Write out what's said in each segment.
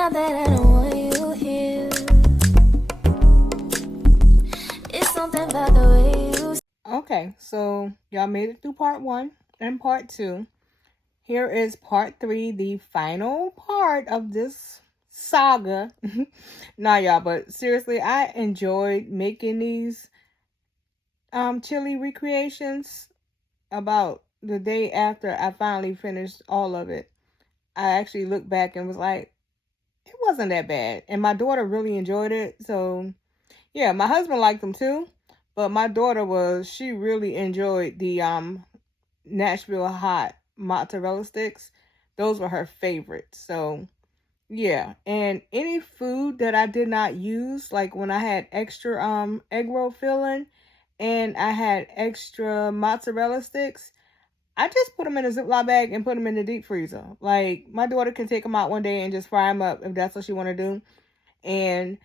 not that I don't want you here. It's something about the way you. Okay, so y'all made it through part 1 and part 2. Here is part 3, the final part of this saga. Nah, y'all, but seriously, I enjoyed making these chili recreations. About the day after I finally finished all of it, I actually looked back and was like, it wasn't that bad. And my daughter really enjoyed it. So yeah, my husband liked them too. But my daughter she really enjoyed the Nashville hot mozzarella sticks. Those were her favorites. So yeah, and any food that I did not use, like when I had extra egg roll filling and I had extra mozzarella sticks, I just put them in a Ziploc bag and put them in the deep freezer. Like, my daughter can take them out one day and just fry them up if that's what she want to do. And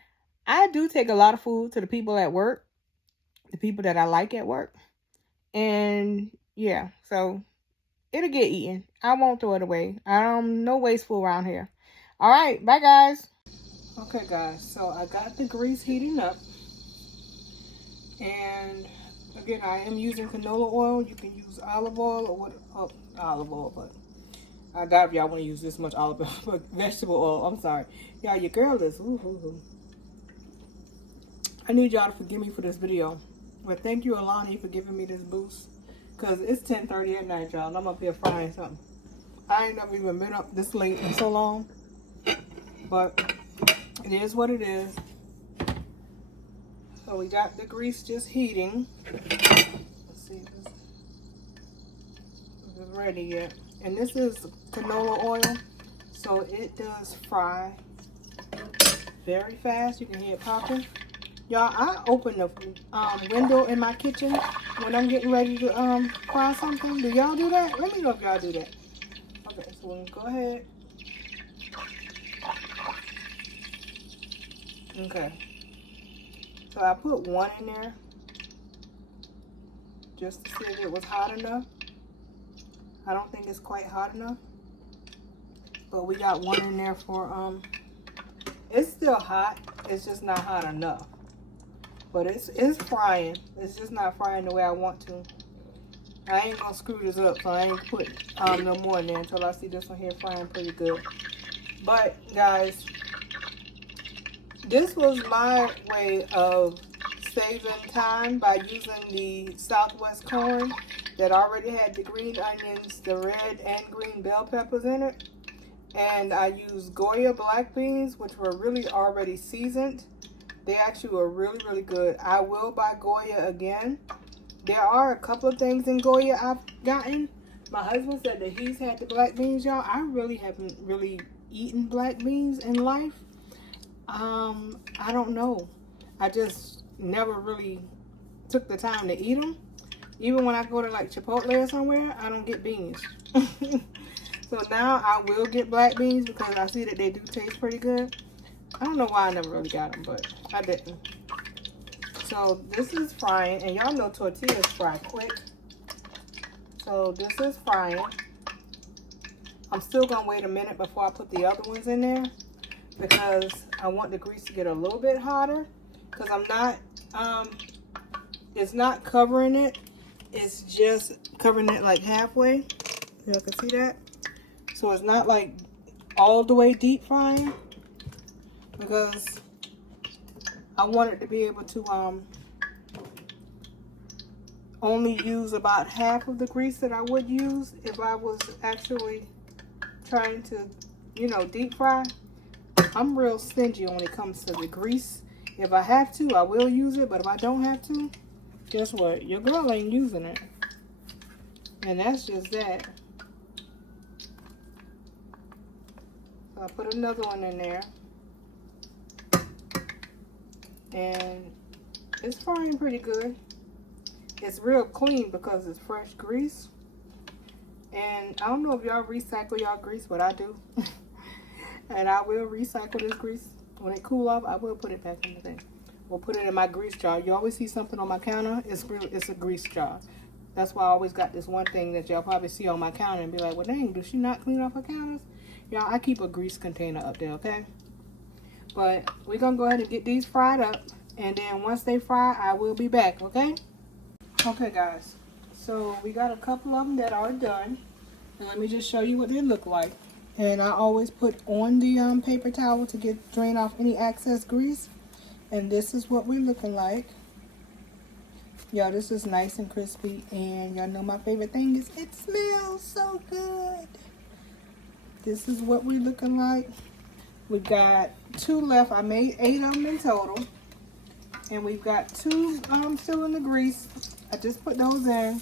I do take a lot of food to the people at work, the people that I like at work. And yeah, so it'll get eaten. I won't throw it away. No wasteful around here. All right, bye guys. Okay guys, so I got the grease heating up. And again, I am using canola oil. You can use olive oil or olive oil, but I doubt if y'all want to use this much olive oil, but vegetable oil. I'm sorry. Y'all, your girl is, I need y'all to forgive me for this video. But thank you, Alani, for giving me this boost. Because it's 10:30 at night, y'all, and I'm up here frying something. I ain't never even been up this late in so long. But it is what it is. So we got the grease just heating. Let's see if this is ready yet. And this is canola oil, so it does fry very fast. You can hear it popping. Y'all, I open the window in my kitchen when I'm getting ready to fry something. Do y'all do that? Let me know if y'all do that. Okay, so we'll go ahead. Okay. So I put one in there just to see if it was hot enough. I don't think it's quite hot enough. But we got one in there for, it's still hot. It's just not hot enough. But it's frying. It's just not frying the way I want to. I ain't gonna screw this up, so I ain't put no more in there until I see this one here frying pretty good. But guys, this was my way of saving time by using the Southwest corn that already had the green onions, the red and green bell peppers in it. And I used Goya black beans, which were really already seasoned. They actually were really, really good. I will buy Goya again. There are a couple of things in Goya I've gotten. My husband said that he's had the black beans, y'all. I really haven't really eaten black beans in life. I don't know. I just never really took the time to eat them. Even when I go to like Chipotle or somewhere, I don't get beans. So now I will get black beans because I see that they do taste pretty good. I don't know why I never really got them, but I didn't. So this is frying, and y'all know tortillas fry quick. So this is frying. I'm still gonna wait a minute before I put the other ones in there because I want the grease to get a little bit hotter. Because I'm not, it's not covering it. It's just covering it like halfway. Y'all can see that. So it's not like all the way deep frying because I want it to be able to only use about half of the grease that I would use if I was actually trying to, you know, deep fry. I'm real stingy when it comes to the grease. If I have to, I will use it, but if I don't have to, guess what? Your girl ain't using it. And that's just that. So I put another one in there. And it's frying pretty good. It's real clean because it's fresh grease. And I don't know if y'all recycle y'all grease, but I do. And I will recycle this grease. When it cool off, I will put it back in the thing. We'll put it in my grease jar. You always see something on my counter. It's a grease jar. That's why I always got this one thing that y'all probably see on my counter and be like, well, dang, does she not clean off her counters? Y'all, I keep a grease container up there, okay? But we're going to go ahead and get these fried up. And then once they fry, I will be back, okay? Okay, guys. So we got a couple of them that are done. And let me just show you what they look like. And I always put on the paper towel to drain off any excess grease. And this is what we're looking like. Y'all, this is nice and crispy. And y'all know my favorite thing is it smells so good. This is what we're looking like. We got 2 left. I made 8 of them in total. And we've got 2 still in the grease. I just put those in.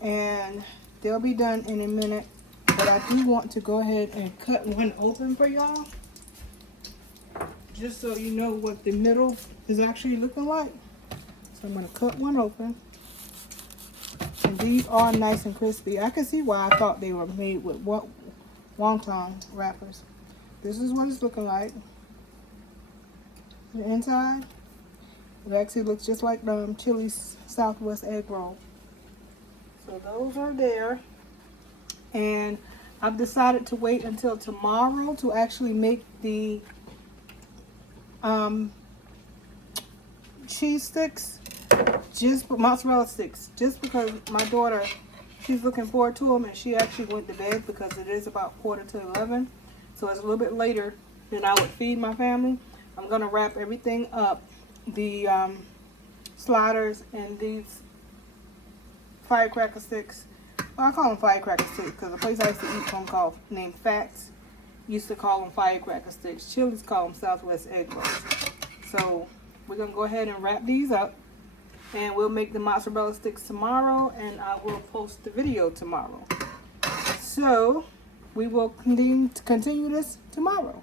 And they'll be done in a minute. But I do want to go ahead and cut one open for y'all. Just so you know what the middle is actually looking like. So I'm going to cut one open. And these are nice and crispy. I can see why I thought they were made with wonton wrappers. This is what it's looking like. The inside. It actually looks just like the Chilli's Southwest egg roll. So those are there. And I've decided to wait until tomorrow to actually make the cheese sticks, mozzarella sticks, just because my daughter, she's looking forward to them, and she actually went to bed because it is about 10:45, so it's a little bit later than I would feed my family. I'm gonna wrap everything up, the sliders and these firecracker sticks. Well, I call them firecracker sticks because the place I used to eat from named Fats used to call them firecracker sticks. Chili's call them Southwest egg rolls. So we're going to go ahead and wrap these up. And we'll make the mozzarella sticks tomorrow. And I will post the video tomorrow. So we will continue this tomorrow.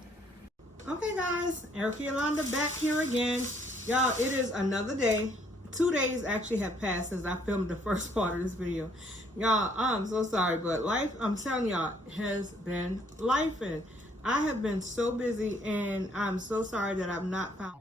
Okay, guys. Erica Yolanda back here again. Y'all, it is another day. 2 days actually have passed since I filmed the first part of this video. Y'all, I'm so sorry, but life, I'm telling y'all, has been life. And I have been so busy, and I'm so sorry that I've not found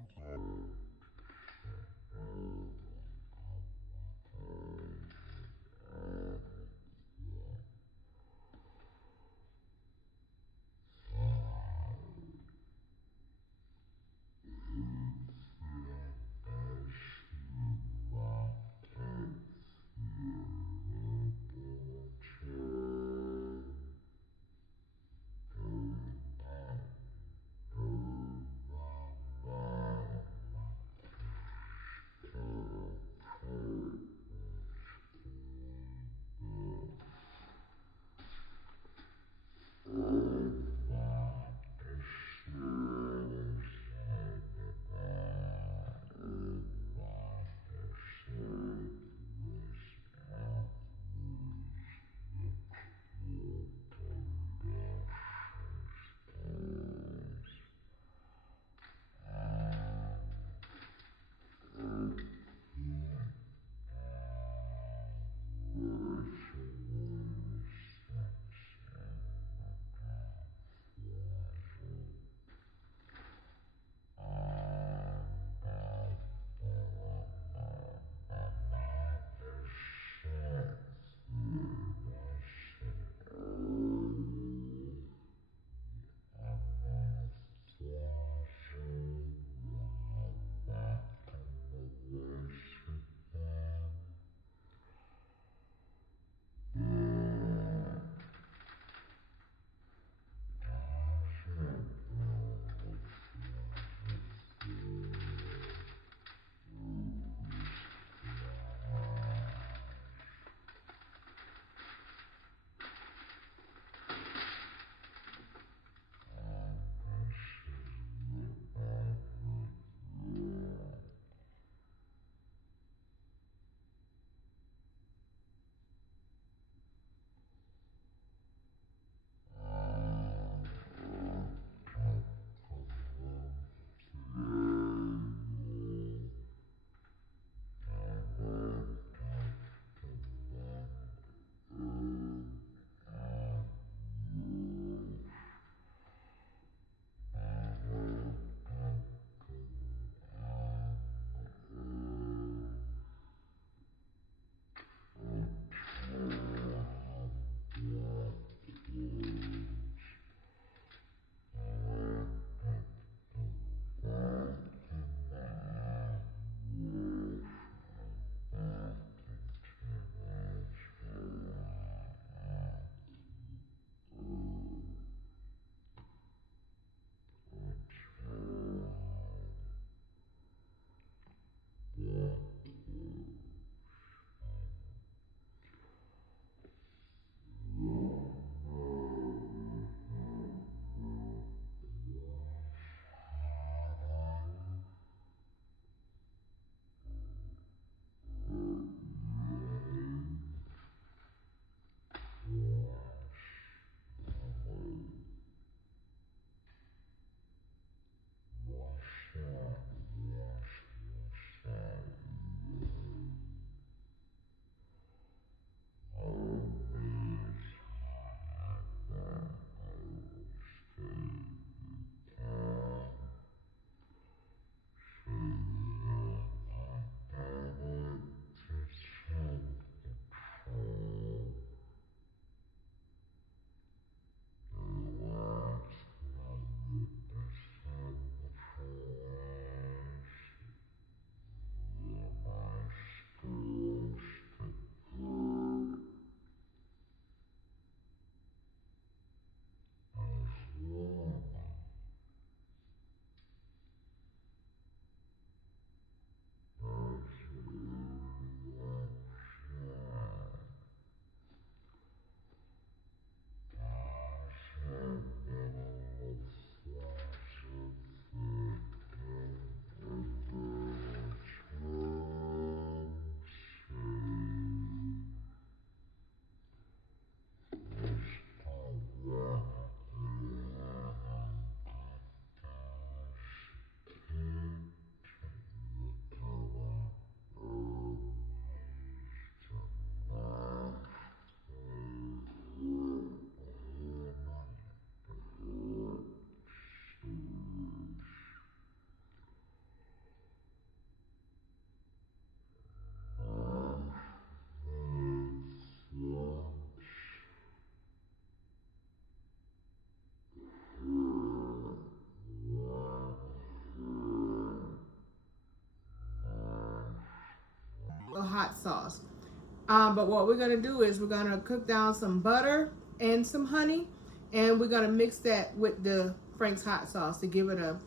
But what we're gonna do is we're gonna cook down some butter and some honey, and we're gonna mix that with the Frank's hot sauce to give it a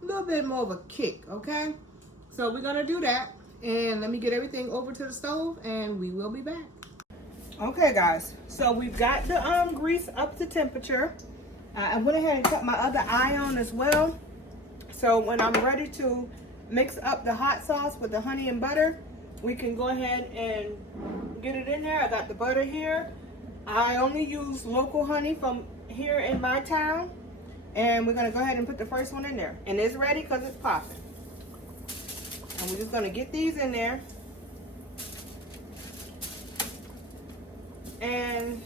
little bit more of a kick, okay? So we're gonna do that, and let me get everything over to the stove, and we will be back. Okay, guys, so we've got the grease up to temperature. I went ahead and cut my other eye on as well. So when I'm ready to mix up the hot sauce with the honey and butter, we can go ahead and get it in there. I got the butter here. I only use local honey from here in my town. And we're gonna go ahead and put the first one in there. And it's ready because it's popping. And we're just gonna get these in there. And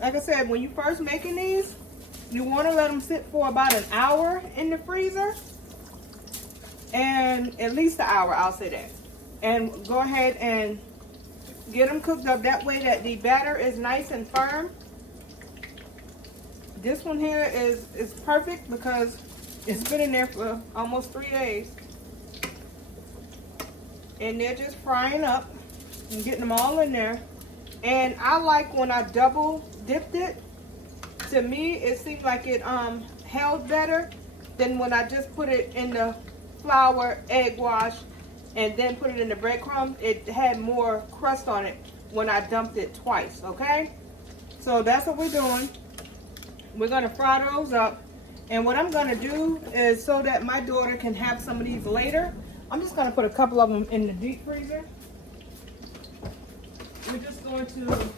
like I said, when you first making these, you wanna let them sit for about an hour in the freezer. And at least an hour, I'll say that. And go ahead and get them cooked up that way that the batter is nice and firm. This one here is perfect because it's been in there for almost 3 days. And they're just frying up and getting them all in there. And I like when I double dipped it. To me, it seemed like it held better than when I just put it in the flour, egg wash, and then put it in the breadcrumbs. It had more crust on it when I dumped it twice, okay? So that's what we're doing. We're gonna fry those up. And what I'm gonna do is, so that my daughter can have some of these later, I'm just gonna put a couple of them in the deep freezer. We're just going to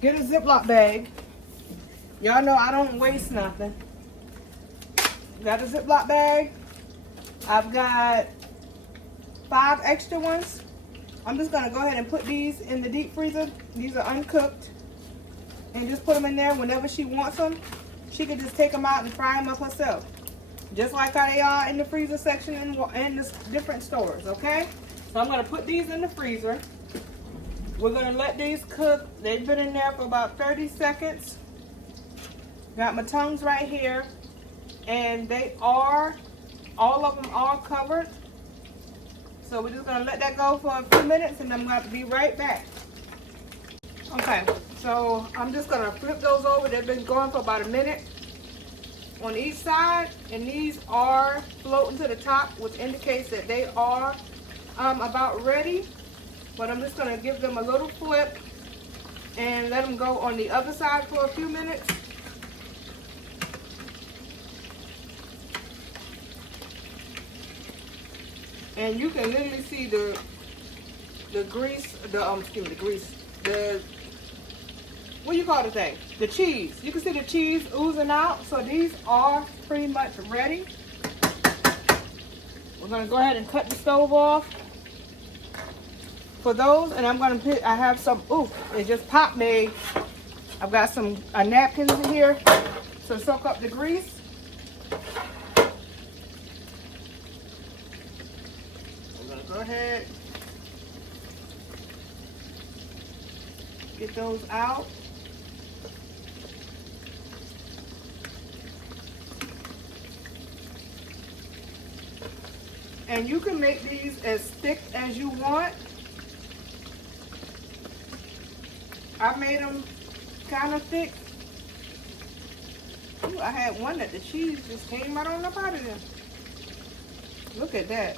get a Ziploc bag. Y'all know I don't waste nothing. Got a Ziploc bag. I've got 5 extra ones. I'm just gonna go ahead and put these in the deep freezer. These are uncooked. And just put them in there whenever she wants them. She can just take them out and fry them up herself. Just like how they are in the freezer section in the different stores, okay? So I'm gonna put these in the freezer. We're gonna let these cook. They've been in there for about 30 seconds. Got my tongues right here. And they are, all of them are covered. So we're just gonna let that go for a few minutes and I'm gonna be right back. Okay, so I'm just gonna flip those over. They've been going for about a minute on each side, and these are floating to the top, which indicates that they are about ready. But I'm just gonna give them a little flip and let them go on the other side for a few minutes. And you can literally see the grease, what do you call the thing? The cheese. You can see the cheese oozing out. So these are pretty much ready. We're gonna go ahead and cut the stove off for those, and I'm gonna put, I have some, it just popped me. I've got some napkins in here to soak up the grease. Go ahead, get those out. And you can make these as thick as you want. I made them kind of thick. Ooh, I had one that the cheese just came right on up out of there. Look at that.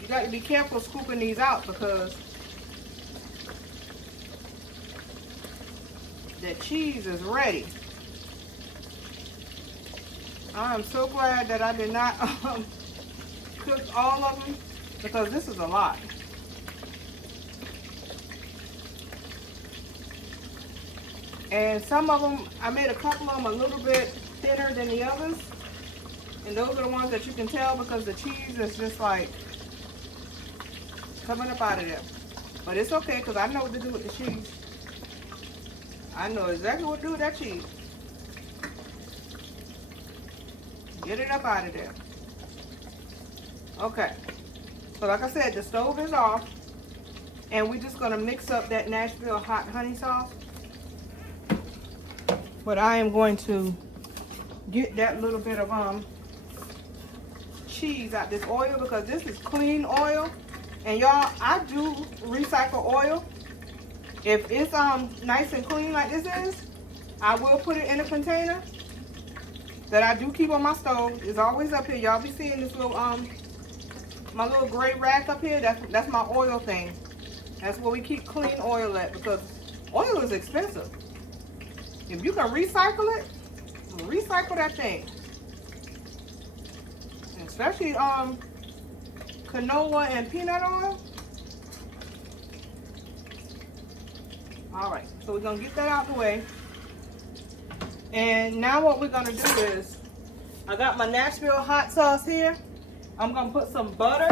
You got to be careful scooping these out because the cheese is ready. I'm so glad that I did not cook all of them because this is a lot. And some of them, I made a couple of them a little bit thinner than the others. And those are the ones that you can tell because the cheese is just like coming up out of there. But it's okay because I know what to do with the cheese. I know exactly what to do with that cheese. Get it up out of there. Okay. So like I said, the stove is off. And we're just going to mix up that Nashville hot honey sauce. But I am going to get that little bit of cheese out this oil because this is clean oil. And y'all, I do recycle oil. If it's nice and clean like this is, I will put it in a container that I do keep on my stove. It's always up here. Y'all be seeing this little my little gray rack up here. That's my oil thing. That's where we keep clean oil at because oil is expensive. If you can recycle it, recycle that thing. Especially canola and peanut oil. All right, so we're gonna get that out the way. And now what we're gonna do is, I got my Nashville hot sauce here. I'm gonna put some butter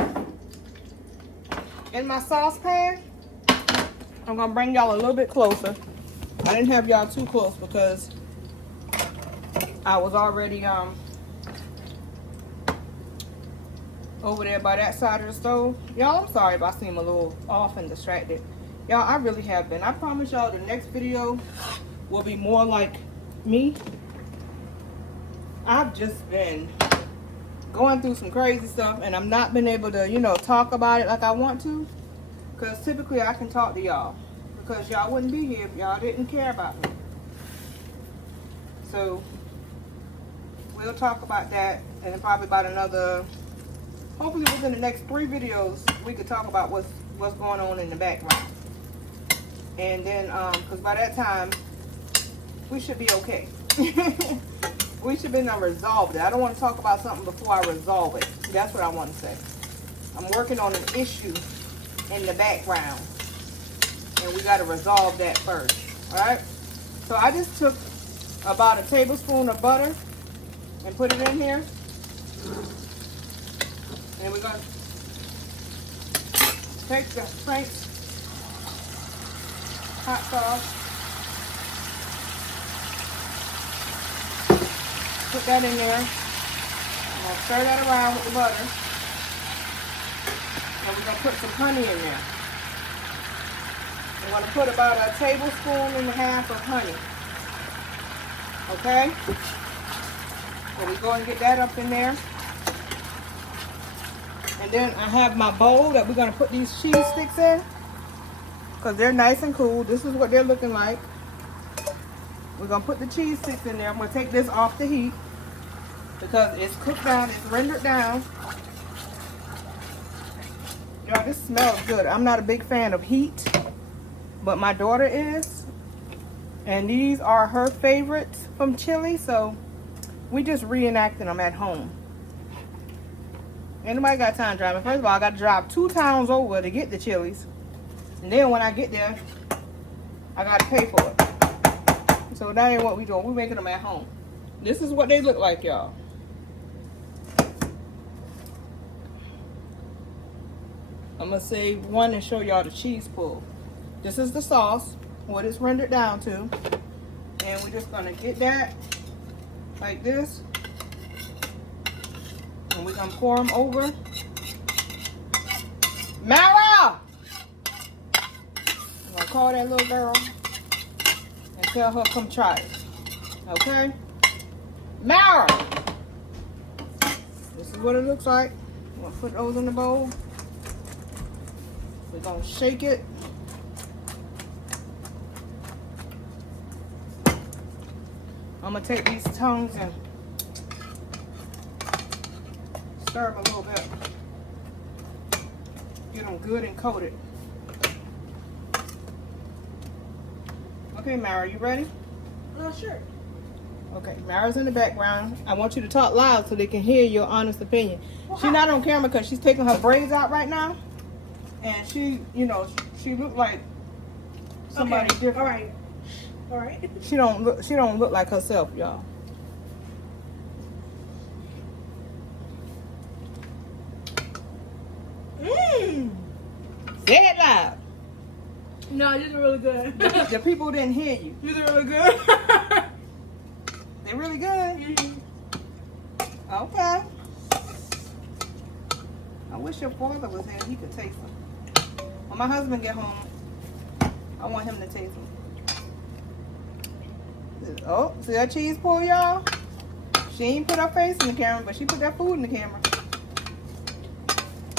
in my saucepan. I'm gonna bring y'all a little bit closer. I didn't have y'all too close because I was already over there by that side of the stove. Y'all, I'm sorry if I seem a little off and distracted. Y'all, I really have been. I promise y'all the next video will be more like me. I've just been going through some crazy stuff and I'm not been able to, you know, talk about it like I want to. Because typically I can talk to y'all. Because y'all wouldn't be here if y'all didn't care about me. So, we'll talk about that and probably about another, hopefully within the next 3 videos, we could talk about what's going on in the background. And then, because by that time, we should be okay. We should be done resolved it. I don't want to talk about something before I resolve it. That's what I want to say. I'm working on an issue in the background. And we got to resolve that first. Alright? So I just took about a tablespoon of butter and put it in here. And we're going to take the Frank's hot sauce. Put that in there. I'm going to stir that around with the butter. And we're going to put some honey in there. I'm going to put about a tablespoon and a half of honey. Okay? So we go and get that up in there. And then I have my bowl that we're going to put these cheese sticks in. Because they're nice and cool. This is what they're looking like. We're going to put the cheese sticks in there. I'm going to take this off the heat. Because it's cooked down. It's rendered down. Y'all, this smells good. I'm not a big fan of heat. But my daughter is. And these are her favorites from Chilli. So we just reenacting them at home. Ain't nobody got time driving. First of all, I got to drive 2 towns over to get the Chili's. And then when I get there, I got to pay for it. So that ain't what we doing. We're making them at home. This is what they look like, y'all. I'm going to save one and show y'all the cheese pull. This is the sauce, what it's rendered down to. And we're just going to get that like this. And we're going to pour them over. Mara! I'm going to call that little girl and tell her come try it. Okay? Mara! This is what it looks like. I'm going to put those in the bowl. We're going to shake it. I'm going to take these tongues and stir them a little bit. Get them good and coated. Okay, Mara, you ready? Sure. Okay, Mara's in the background. I want you to talk loud so they can hear your honest opinion. Well, she's not on camera because she's taking her braids out right now. And she, you know, she looked like somebody different. All right. All right. She don't look like herself, y'all. Mmm. Say it loud. No, these are really good. The people didn't hear you. These are really good. They're really good. Okay. I wish your father was here. He could taste them. When my husband get home, I want him to taste them. Oh, see that cheese pull, y'all? She ain't put her face in the camera, but she put that food in the camera.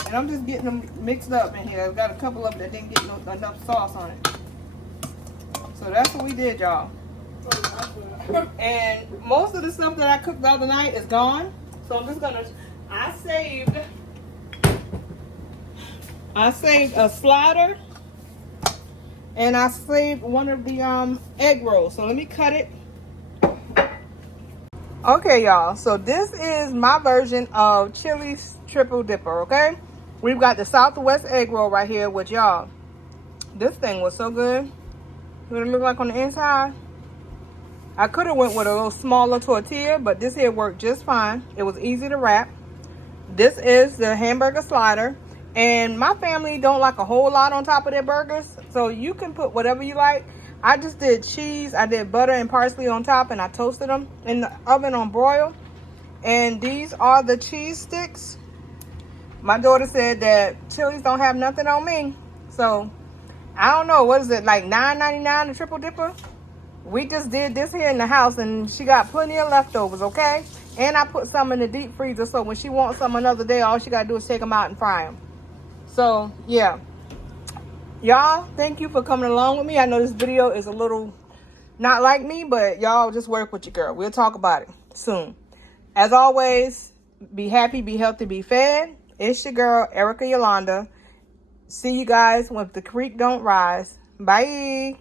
And I'm just getting them mixed up in here. I've got a couple of them that didn't get enough sauce on it. So that's what we did, y'all. And most of the stuff that I cooked the other night is gone. So I'm just gonna, I saved a slider. And I saved one of the egg rolls. So let me cut it. Okay, y'all. So this is my version of Chili's triple dipper, okay? We've got the Southwest egg roll right here with y'all. This thing was so good. What it look like on the inside? I could have went with a little smaller tortilla, but this here worked just fine. It was easy to wrap. This is the hamburger slider. And my family don't like a whole lot on top of their burgers. So you can put whatever you like. I just did cheese. I did butter and parsley on top. And I toasted them in the oven on broil. And these are the cheese sticks. My daughter said that Chili's don't have nothing on me. So I don't know. What is it? Like $9.99 a triple dipper? We just did this here in the house. And she got plenty of leftovers, okay? And I put some in the deep freezer. So when she wants some another day, all she got to do is take them out and fry them. So, yeah. Y'all, thank you for coming along with me. I know this video is a little not like me, but y'all just work with your girl. We'll talk about it soon. As always, be happy, be healthy, be fed. It's your girl, Erica Yolanda. See you guys when the creek don't rise. Bye.